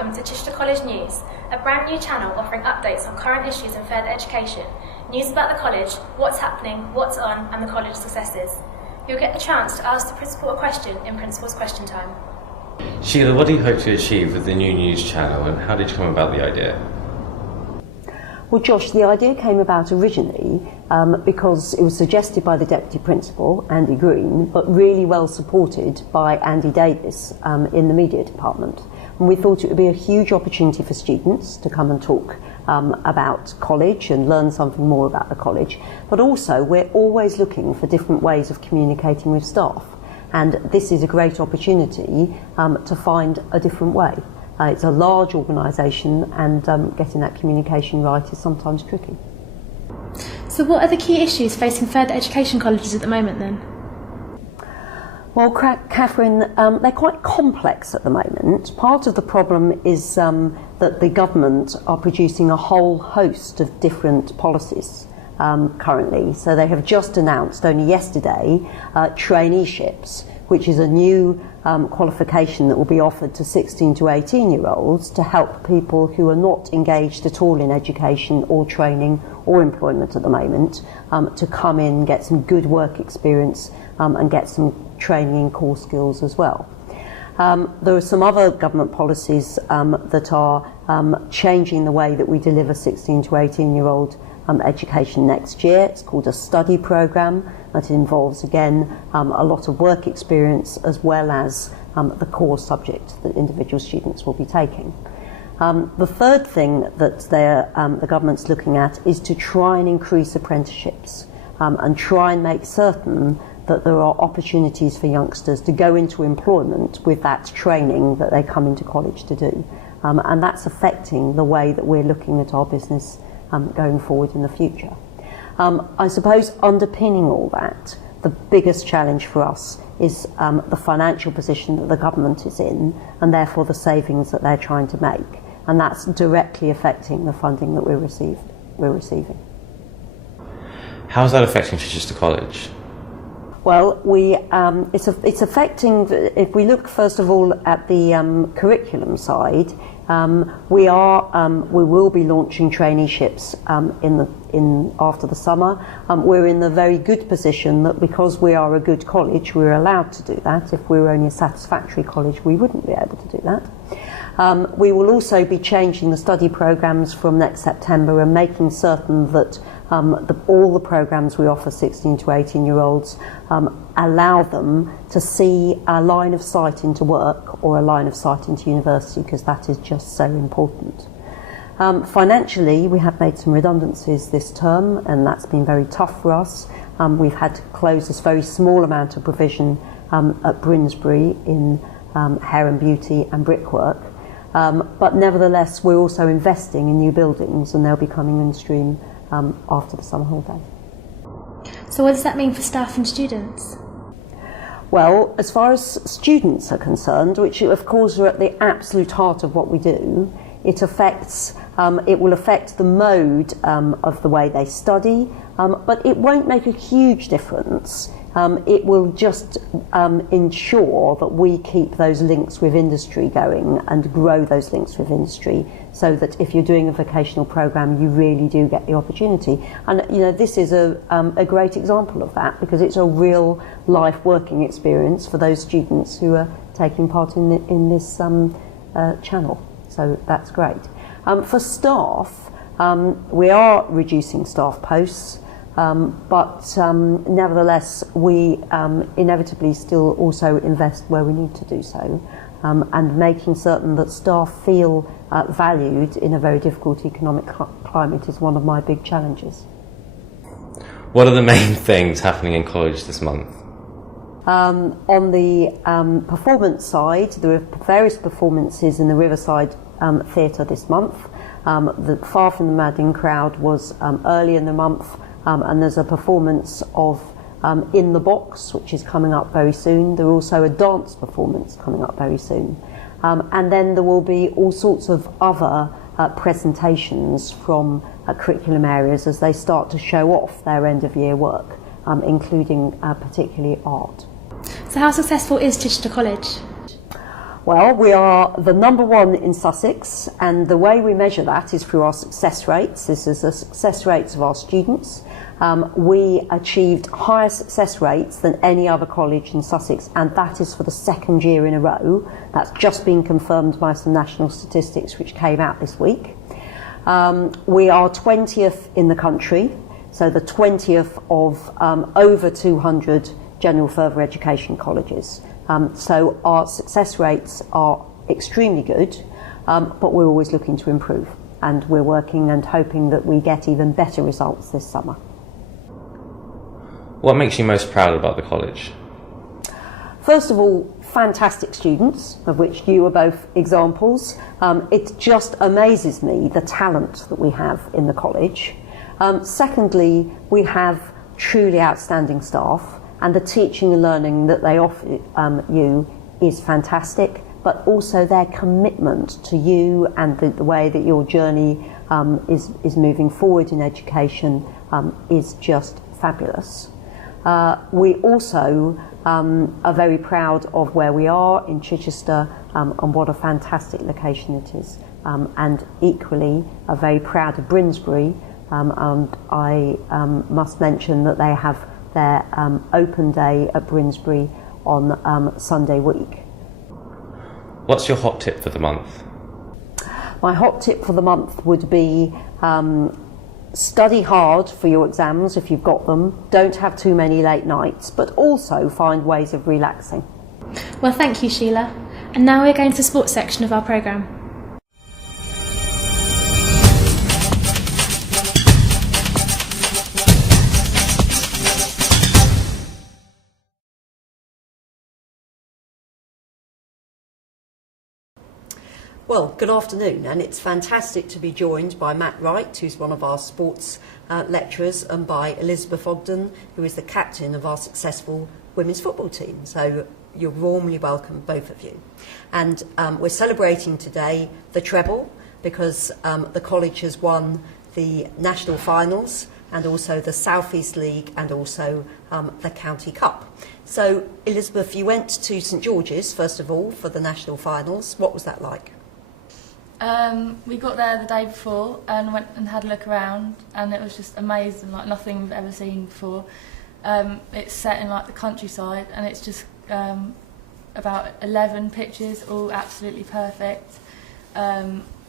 Welcome to Chichester College News, a brand new channel offering updates on current issues in further education, news about the college, what's happening, what's on, and the college's successes. You'll get the chance to ask the principal a question in Principal's Question Time. Sheila, what do you hope to achieve with the new news channel, and how did you come about the idea? Well, Josh, the idea came about originally because it was suggested by the Deputy Principal, Andy Green, but really well supported by Andy Davis in the media department. And we thought it would be a huge opportunity for students to come and talk about college and learn something more about the college. But also, we're always looking for different ways of communicating with staff. And this is a great opportunity to find a different way. It's a large organisation, and getting that communication right is sometimes tricky. So what are the key issues facing further education colleges at the moment then? Well, Catherine, they're quite complex at the moment. Part of the problem is that the government are producing a whole host of different policies currently. So they have just announced, only yesterday, traineeships, which is a new qualification that will be offered to 16 to 18-year-olds to help people who are not engaged at all in education or training or employment at the moment to come in, get some good work experience and get some training in core skills as well. There are some other government policies that are changing the way that we deliver 16 to 18-year-old education next year. It's called a study programme, that involves again a lot of work experience as well as the core subject that individual students will be taking. The third thing that the government's looking at is to try and increase apprenticeships and try and make certain that there are opportunities for youngsters to go into employment with that training that they come into college to do. And that's affecting the way that we're looking at our business going forward in the future. I suppose underpinning all that, the biggest challenge for us is the financial position that the government is in, and therefore the savings that they're trying to make. And that's directly affecting the funding that we're receiving. How is that affecting Chichester College? Well, it's affecting. If we look first of all at the curriculum side, we will be launching traineeships after the summer. We're in the very good position that because we are a good college, we're allowed to do that. If we were only a satisfactory college, we wouldn't be able to do that. We will also be changing the study programmes from next September and making certain that all the programmes we offer 16 to 18-year-olds allow them to see a line of sight into work or a line of sight into university, because that is just so important. Financially, we have made some redundancies this term, and that's been very tough for us. We've had to close this very small amount of provision at Brinsbury in hair and beauty and brickwork. But nevertheless, we're also investing in new buildings, and they'll be coming in stream after the summer holiday. So what does that mean for staff and students? Well, as far as students are concerned, which of course are at the absolute heart of what we do, it will affect the mode of the way they study, but it won't make a huge difference. It will just ensure that we keep those links with industry going and grow those links with industry, so that if you're doing a vocational programme, you really do get the opportunity. And this is a great example of that, because it's a real life working experience for those students who are taking part in this channel. So that's great. For staff, we are reducing staff posts. But nevertheless, we inevitably still also invest where we need to do so, and making certain that staff feel valued in a very difficult economic climate is one of my big challenges. What are the main things happening in college this month? On the performance side, there are various performances in the Riverside Theatre this month. The Far From the Madding Crowd was early in the month. And there's a performance of In the Box, which is coming up very soon. There's also a dance performance coming up very soon. And then there will be all sorts of other presentations from curriculum areas as they start to show off their end-of-year work, including particularly art. So how successful is Chichester College? Well, we are the number one in Sussex, and the way we measure that is through our success rates. This is the success rates of our students. We achieved higher success rates than any other college in Sussex, and that is for the second year in a row. That's just been confirmed by some national statistics which came out this week. We are 20th in the country, so the 20th of over 200 general further education colleges. So our success rates are extremely good, but we're always looking to improve, and we're working and hoping that we get even better results this summer. What makes you most proud about the college? First of all, fantastic students, of which you are both examples. It just amazes me the talent that we have in the college. Secondly, we have truly outstanding staff, and the teaching and learning that they offer you is fantastic, but also their commitment to you and the way that your journey is moving forward in education is just fabulous. We also are very proud of where we are in Chichester and what a fantastic location it is, and equally are very proud of Brinsbury, and I must mention that they have their open day at Brinsbury on Sunday week. What's your hot tip for the month? My hot tip for the month would be study hard for your exams if you've got them. Don't have too many late nights, but also find ways of relaxing. Well, thank you, Sheila. And now we're going to the sports section of our programme. Well, good afternoon, and it's fantastic to be joined by Matt Wright, who's one of our sports lecturers, and by Elizabeth Ogden, who is the captain of our successful women's football team. So you're warmly welcome, both of you. And we're celebrating today the treble, because the college has won the national finals and also the South East League and also the County Cup. So, Elizabeth, you went to St George's, first of all, for the national finals. What was that like? We got there the day before and went and had a look around, and it was just amazing, like nothing we've ever seen before. It's set in like the countryside, and it's just about 11 pitches, all absolutely perfect,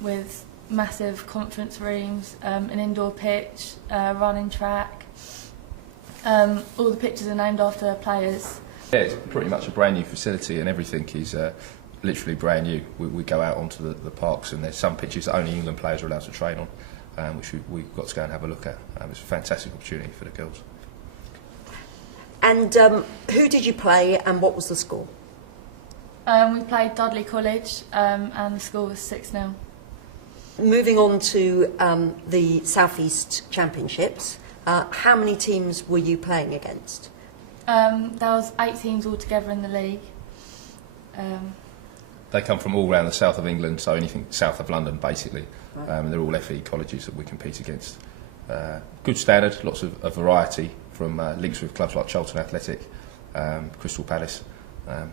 with massive conference rooms, an indoor pitch, running track. All the pitches are named after players. Yeah, it's pretty much a brand new facility, and everything is literally brand new. We go out onto the parks, and there's some pitches that only England players are allowed to train on, which we've got to go and have a look at. It's a fantastic opportunity for the girls. And who did you play, and what was the score? We played Dudley College, and the score was 6-0. Moving on to the South East Championships, how many teams were you playing against? There was 8 teams altogether in the league. They come from all around the south of England, so anything south of London, basically. And they're all FE colleges that we compete against. Good standard, lots of variety from links with clubs like Charlton Athletic, Crystal Palace.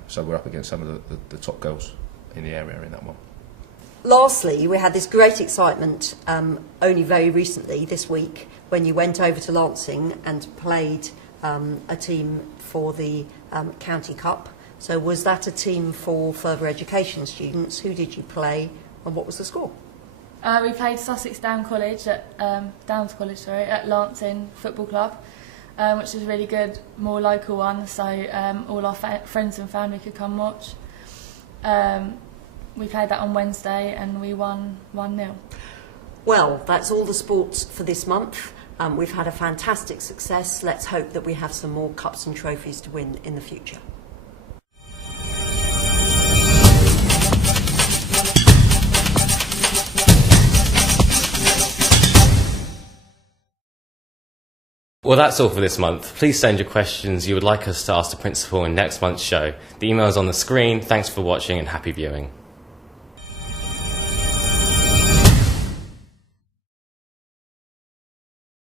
So we're up against some of the top girls in the area in that one. Lastly, we had this great excitement only very recently, this week, when you went over to Lancing and played a team for the County Cup. So was that a team for further education students? Who did you play, and what was the score? We played Sussex Downs College at Lancing Football Club, which was really good, more local one, so all our friends and family could come watch. We played that on Wednesday and we won 1-0. Well, that's all the sports for this month. We've had a fantastic success. Let's hope that we have some more cups and trophies to win in the future. Well, that's all for this month. Please send your questions you would like us to ask the principal in next month's show. The email is on the screen. Thanks for watching and happy viewing.